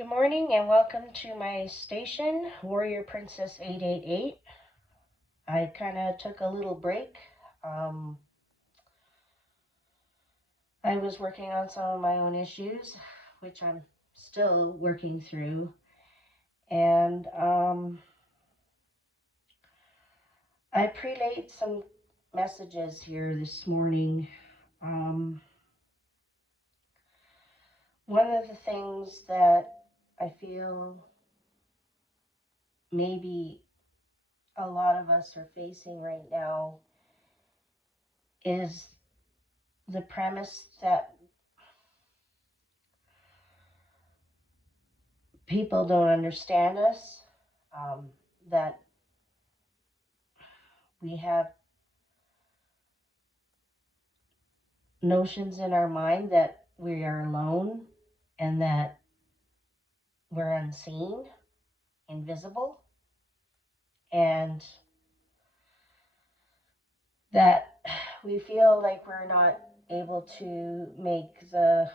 Good morning and welcome to my station, Warrior Princess 888. I kind of took a little break. Um, I was working on some of my own issues, which I'm still working through. And I prelayed some messages here this morning. Um, One of the things that I feel maybe a lot of us are facing right now is the premise that people don't understand us, um, that we have notions in our mind that we are alone and that we're unseen, invisible, and that we feel like we're not able to make the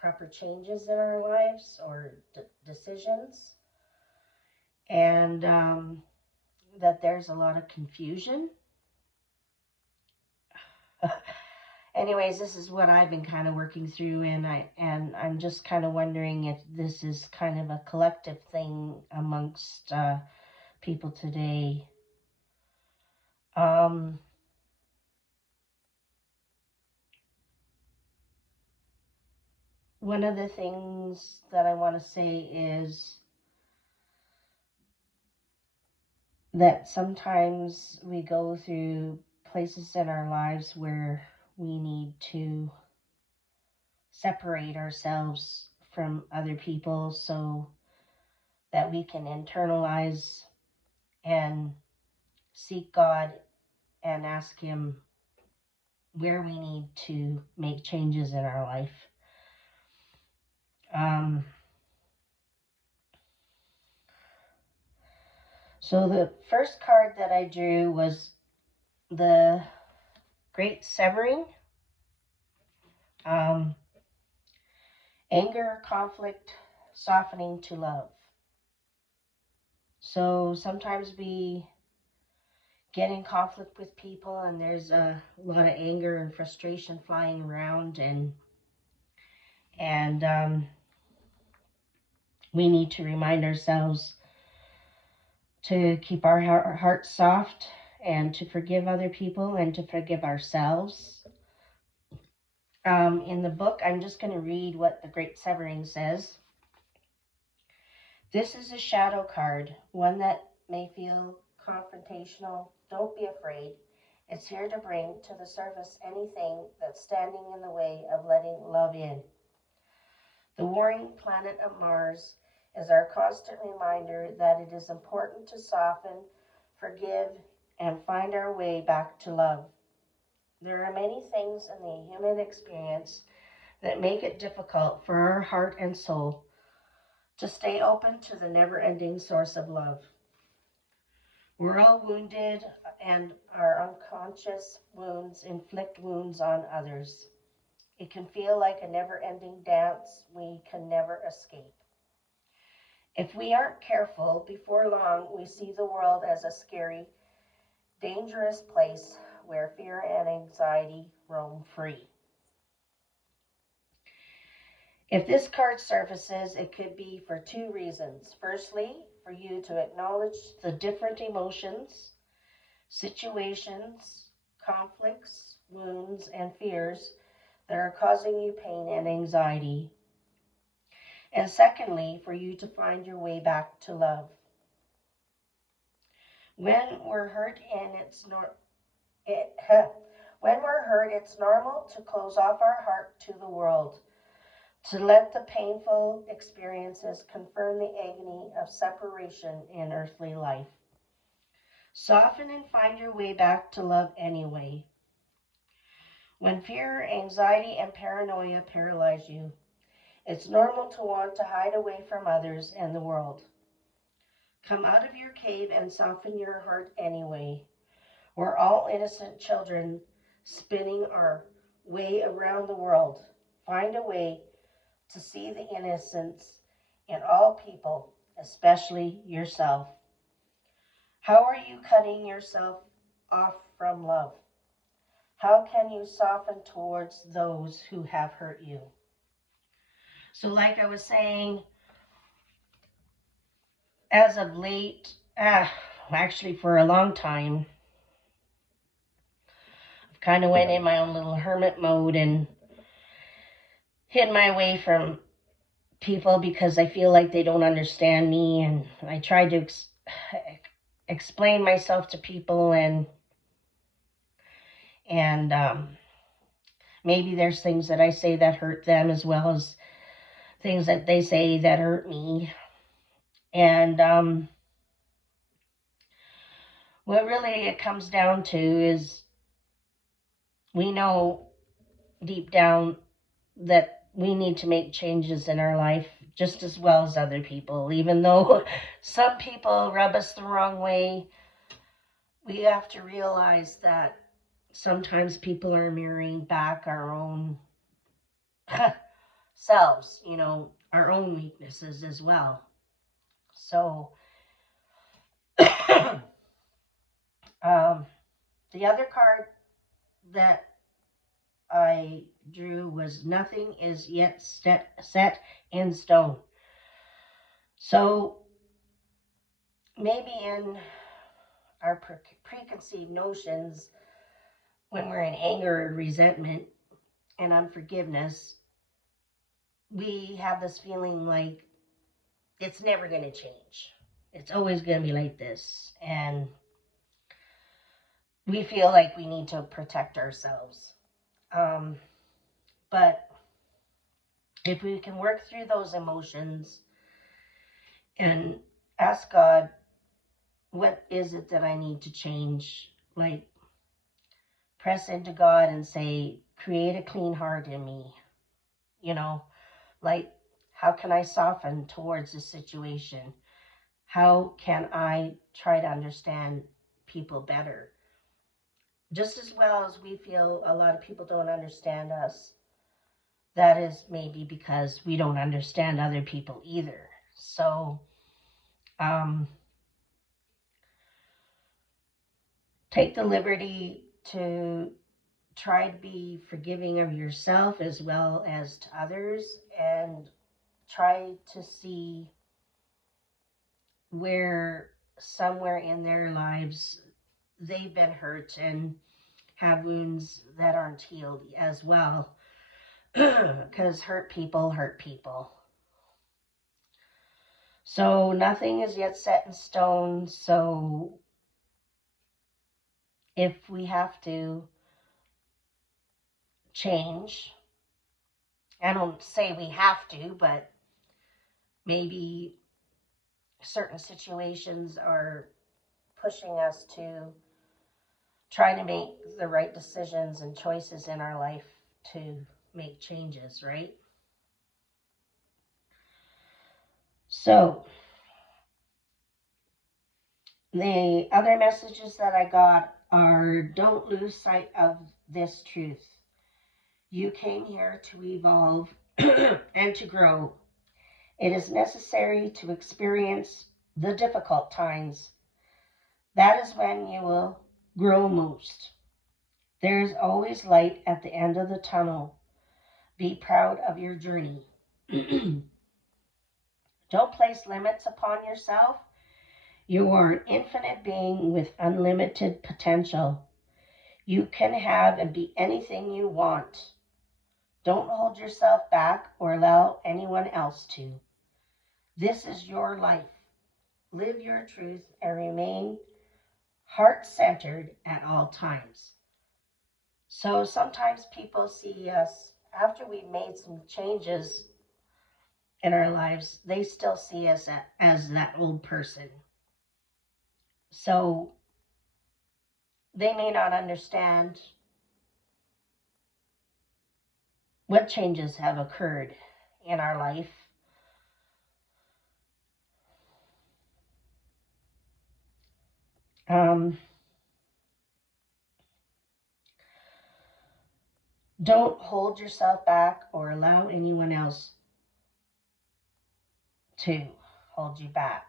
proper changes in our lives or decisions, and that there's a lot of confusion. Anyways, this is what I've been kind of working through, and I'm just kind of wondering if this is kind of a collective thing amongst people today. Um, One of the things that I want to say is that sometimes we go through places in our lives where we need to separate ourselves from other people so that we can internalize and seek God and ask Him where we need to make changes in our life. Um, so the first card that I drew was the Great Severing. Um, Anger, conflict, softening to love. So sometimes we get in conflict with people and there's a lot of anger and frustration flying around, and we need to remind ourselves to keep our hearts soft and to forgive other people and to forgive ourselves. In the book, I'm just going to read what the Great Severing says. This is a shadow card, one that may feel confrontational. Don't be afraid. It's here to bring to the surface anything that's standing in the way of letting love in. The warring planet of Mars is our constant reminder that it is important to soften, forgive, and find our way back to love. There are many things in the human experience that make it difficult for our heart and soul to stay open to the never-ending source of love. We're all wounded, and our unconscious wounds inflict wounds on others. It can feel like a never-ending dance we can never escape. If we aren't careful, before long we see the world as a scary, dangerous place where fear and anxiety roam free. If this card surfaces, it could be for two reasons. Firstly, for you to acknowledge the different emotions, situations, conflicts, wounds, and fears that are causing you pain and anxiety. And secondly, for you to find your way back to love. When we're hurt and it, when we're hurt, it's normal to close off our heart to the world, to let the painful experiences confirm the agony of separation in earthly life. Soften and find your way back to love anyway. When fear, anxiety, and paranoia paralyze you, it's normal to want to hide away from others and the world. Come out of your cave and soften your heart anyway. We're all innocent children spinning our way around the world. Find a way to see the innocence in all people, especially yourself. How are you cutting yourself off from love? How can you soften towards those who have hurt you? So, like I was saying, as of late, actually for a long time, I've kind of went in my own little hermit mode and hid my way from people because I feel like they don't understand me, and I try to explain myself to people, and maybe there's things that I say that hurt them as well as things that they say that hurt me. And what really it comes down to is we know deep down that we need to make changes in our life just as well as other people. Even though some people rub us the wrong way, we have to realize that sometimes people are mirroring back our own selves, our own weaknesses as well. So, um, the other card that I drew was nothing is yet set in stone. So, maybe in our preconceived notions, when we're in anger and resentment and unforgiveness, we have this feeling like it's never going to change. It's always going to be like this. And we feel like we need to protect ourselves. Um, but if we can work through those emotions and ask God, what is it that I need to change? Like, press into God and say, create a clean heart in me. You know, like, how can I soften towards the situation? How can I try to understand people better? Just as well as we feel a lot of people don't understand us, that is maybe because we don't understand other people either. So, um, take the liberty to try to be forgiving of yourself as well as to others, and try to see where somewhere in their lives they've been hurt and have wounds that aren't healed as well. Because hurt people hurt people. So nothing is yet set in stone. So if we have to change, I don't say we have to, but maybe certain situations are pushing us to try to make the right decisions and choices in our life to make changes, right? So, the other messages that I got are, don't lose sight of this truth. You came here to evolve and to grow. It is necessary to experience the difficult times. That is when you will grow most. There is always light at the end of the tunnel. Be proud of your journey. Don't place limits upon yourself. You are an infinite being with unlimited potential. You can have and be anything you want. Don't hold yourself back or allow anyone else to. This is your life. Live your truth and remain heart centered at all times. So sometimes people see us after we've made some changes in our lives, they still see us as that old person. So they may not understand what changes have occurred in our life. Um, don't hold yourself back or allow anyone else to hold you back.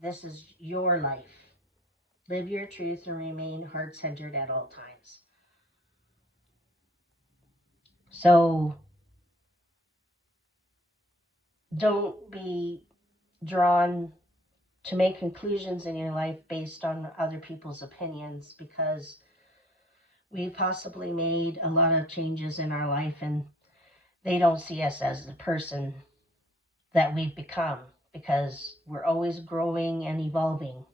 This is your life. Live your truth and remain heart centered at all times. So don't be drawn to make conclusions in your life based on other people's opinions, because we possibly made a lot of changes in our life and they don't see us as the person that we've become, because we're always growing and evolving.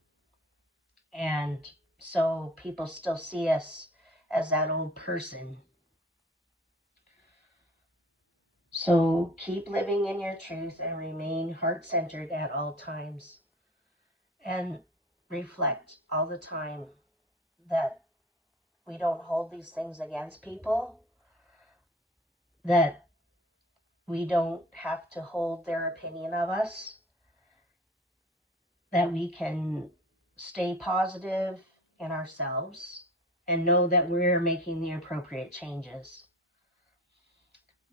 And so people still see us as that old person. So keep living in your truth and remain heart centered at all times. And reflect all the time that we don't hold these things against people, that we don't have to hold their opinion of us, that we can stay positive in ourselves and know that we're making the appropriate changes.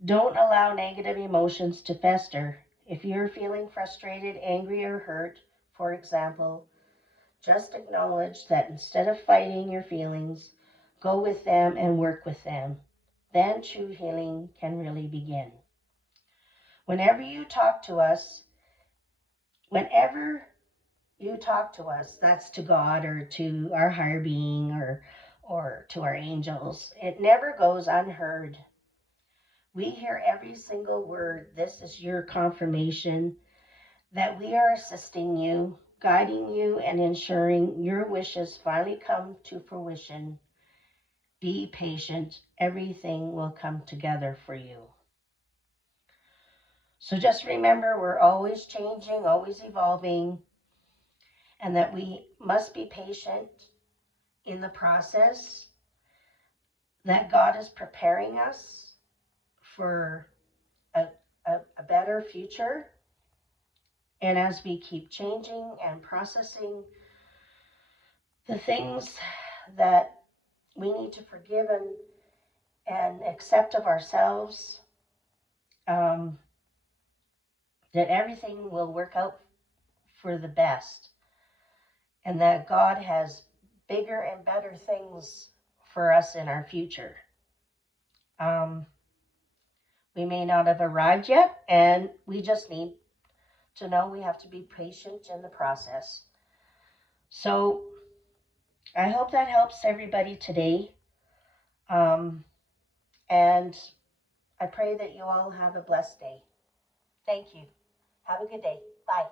Don't allow negative emotions to fester. If you're feeling frustrated, angry, or hurt, for example, just acknowledge that instead of fighting your feelings, go with them and work with them. Then true healing can really begin. Whenever you talk to us, whenever you talk to us, that's to God or to our higher being or to our angels, it never goes unheard. We hear every single word. This is your confirmation that we are assisting you, guiding you, and ensuring your wishes finally come to fruition. Be patient. Everything will come together for you. So just remember, we're always changing, always evolving, and that we must be patient in the process, that God is preparing us for a, a better future. And as we keep changing and processing the things that we need to forgive and accept of ourselves, um, that everything will work out for the best, and that God has bigger and better things for us in our future. Um, we may not have arrived yet, and we just need to know we have to be patient in the process. So I hope that helps everybody today. And I pray that you all have a blessed day. Thank you. Have a good day. Bye.